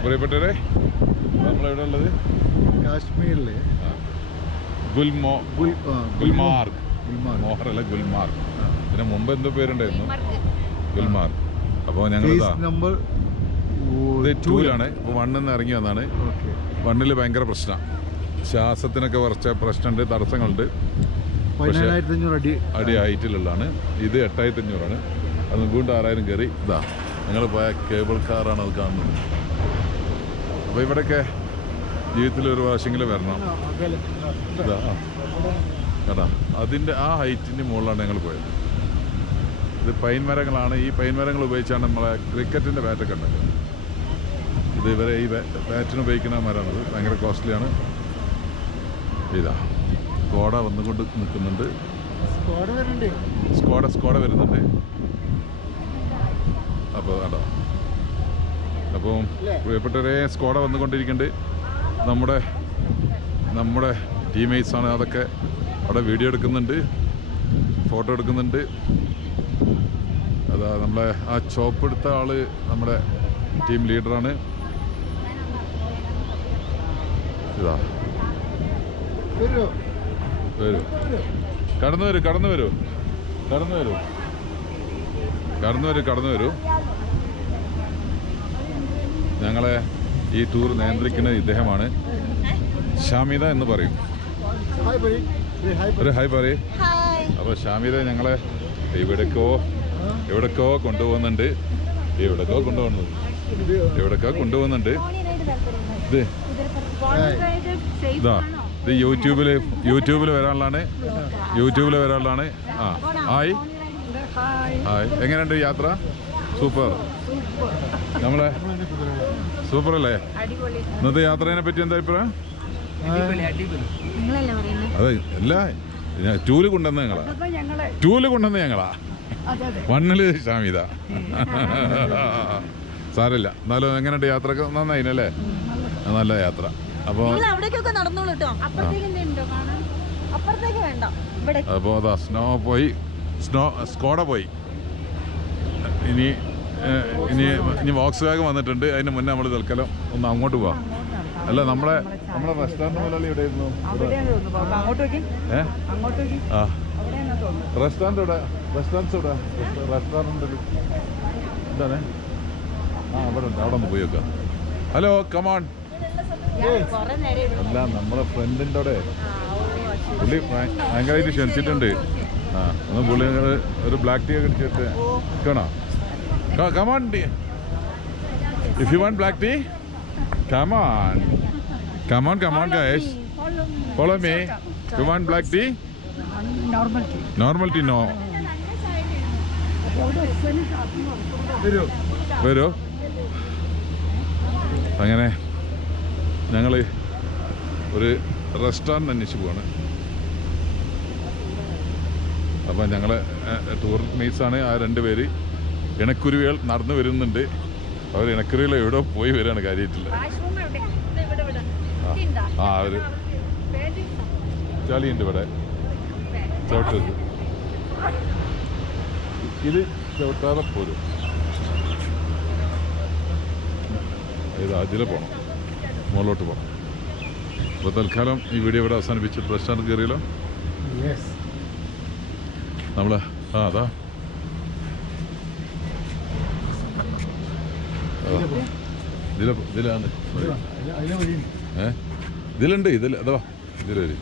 പ്രിയപ്പെട്ടവരെ, നമ്മളെവിടെ ഉള്ളത്? കാശ്മീരിലെ ഗുൽമാർഗ്. മോഹറല്ല, ഗുൽമാർഗ്. ഇതിന് മുമ്പ് എന്തോ പേരുണ്ടായിരുന്നു, ഗുൽമാർഗ്. അപ്പോൾ ഞങ്ങൾ നമ്പർ 2-ലാണ്. ഇപ്പോൾ 1-ൽ നിന്ന് ഇറങ്ങി വന്നാണ്. 1-ൽ ഭയങ്കര പ്രശ്നമാണ്, ശ്വാസത്തിനൊക്കെ കുറച്ച് പ്രശ്നമുണ്ട്, തടസ്സങ്ങളുണ്ട്. 17,500 അടി ഹൈറ്റിലുള്ളതാണ്. ഇത് 8,500-ആണ്. അത് വീണ്ടും 6,000 കയറി. ഇതാ ഞങ്ങൾ പോയ കേബിൾ കാറാണ് അത് കാണുന്നത്. അപ്പോൾ ഇവിടെയൊക്കെ ജീവിതത്തിൽ ഒരു പ്രാവശ്യമെങ്കിലും വരണം. ഇതാ കേട്ടാ, അതിൻ്റെ ആ ഹൈറ്റിൻ്റെ മുകളിലാണ് ഞങ്ങൾ പോയത്. ഇത് പൈൻ മരങ്ങളാണ്. ഈ പൈൻ മരങ്ങൾ ഉപയോഗിച്ചാണ് നമ്മളെ ക്രിക്കറ്റിൻ്റെ ബാറ്റൊക്കെ ഉണ്ടാക്കുക. ഇത് ഇവരെ ഈ ബാറ്റിന് ഉപയോഗിക്കുന്ന മരമാണത്. ഭയങ്കര കോസ്റ്റ്ലിയാണ്. ഇതാ സ്കോഡ വന്നുകൊണ്ട് നിൽക്കുന്നുണ്ട്. സ്കോഡ വരുന്നുണ്ട്. അപ്പോൾ കേട്ടോ, അപ്പോൾ പ്രിയപ്പെട്ടവരെ, സ്കോഡ വന്നുകൊണ്ടിരിക്കുന്നുണ്ട്. നമ്മുടെ ടീംമേറ്റ്സാണ്. അതൊക്കെ അവിടെ വീഡിയോ എടുക്കുന്നുണ്ട്, ഫോട്ടോ എടുക്കുന്നുണ്ട്. അതാ നമ്മളെ ആ ചോപ്പ് എടുത്ത ആള് നമ്മുടെ ടീം ലീഡറാണ്. ഇതാ വരൂ, കടന്നു വരൂ. ഞങ്ങളെ ഈ ടൂർ നിയന്ത്രിക്കുന്ന ഇദ്ദേഹമാണ്. ഷാമിദ എന്ന് പറയും. ഒരു ഹായ് പറയും. അപ്പോൾ ഷാമിദ ഞങ്ങളെ എവിടേക്കോ കൊണ്ടുപോകുന്നുണ്ട്. ഇത് യൂട്യൂബിൽ വരാനുള്ളതാണ്. ആ ഹായ്. എങ്ങനെയുണ്ട് യാത്ര? സൂപ്പർ. നമ്മളെ സൂപ്പർ അല്ലേ? ഇന്നത്തെ യാത്രയെ പറ്റി എന്താ അഭിപ്രായം? അതെ, അല്ല, ടൂല് കൊണ്ടുവന്ന ഞങ്ങളാ. 1-ൽ ഷാമിദ. സാരമില്ല, എന്നാലും എങ്ങനെയുണ്ട് യാത്രക്ക്? നന്നായിനല്ലേ? നല്ല യാത്ര. അപ്പോൾ അതാ സ്കോഡ പോയി. ഇനി വോക്സ് വാഗൺ വന്നിട്ടുണ്ട്. അതിന് മുന്നേ നമ്മൾ തൽക്കാലം ഒന്ന് അങ്ങോട്ട് പോവാം. അല്ല, നമ്മുടെ റെസ്റ്റോറൻറ്റ് മുതലാളി ഇവിടെ ആയിരുന്നു. റെസ്റ്റോറൻറ്റ് എന്താണ്? അവിടെ ഉണ്ട്. അവിടെ ഒന്ന് പോയി വെക്കാം. Hello, come on. അല്ല, നമ്മളെ ഫ്രണ്ടിൻ്റെ അവിടെ പുള്ളി ഭയങ്കരമായിട്ട് ക്ഷണിച്ചിട്ടുണ്ട്. ഒന്ന് പുള്ളി ഒരു ബ്ലാക്ക് ടീ ഒക്കെ അടിച്ചിട്ട് നിൽക്കണോ? Come on, if you want black tea, come on guys, follow me. You want black tea? Normal tea no. വരൂ. അങ്ങനെ ഞങ്ങൾ ഒരു റെസ്റ്റോറൻറ്റ് അന്വേഷിച്ച് പോവാണ്. അപ്പം ഞങ്ങളെ ടൂർ മേറ്റ്സാണ് ആ 2 പേര്. ഇണക്കുരുവികൾ നടന്നു വരുന്നുണ്ട്. അവർ ഇണക്കുരുവികൾ എവിടെ പോയി വരികയാണ് കാര്യമായിട്ടില്ല. ഒരു ചളിയുണ്ട് ഇവിടെ. ചവിട്ടരുത്, ഇത് ചവിട്ടാതെ പോരും. ഇത് അതിലെ പോകണം, മുകളിലോട്ട് പോകണം. അപ്പോൾ തൽക്കാലം ഈ വീഡിയോ ഇവിടെ അവസാനിപ്പിച്ചിട്ട് റെസ്റ്റോറൻറ്റ് കയറിയല്ലോ നമ്മൾ. അതാ ഇതിലാണ് ഇതിലുണ്ട്. അഥവാ ഇതിൽ വരും.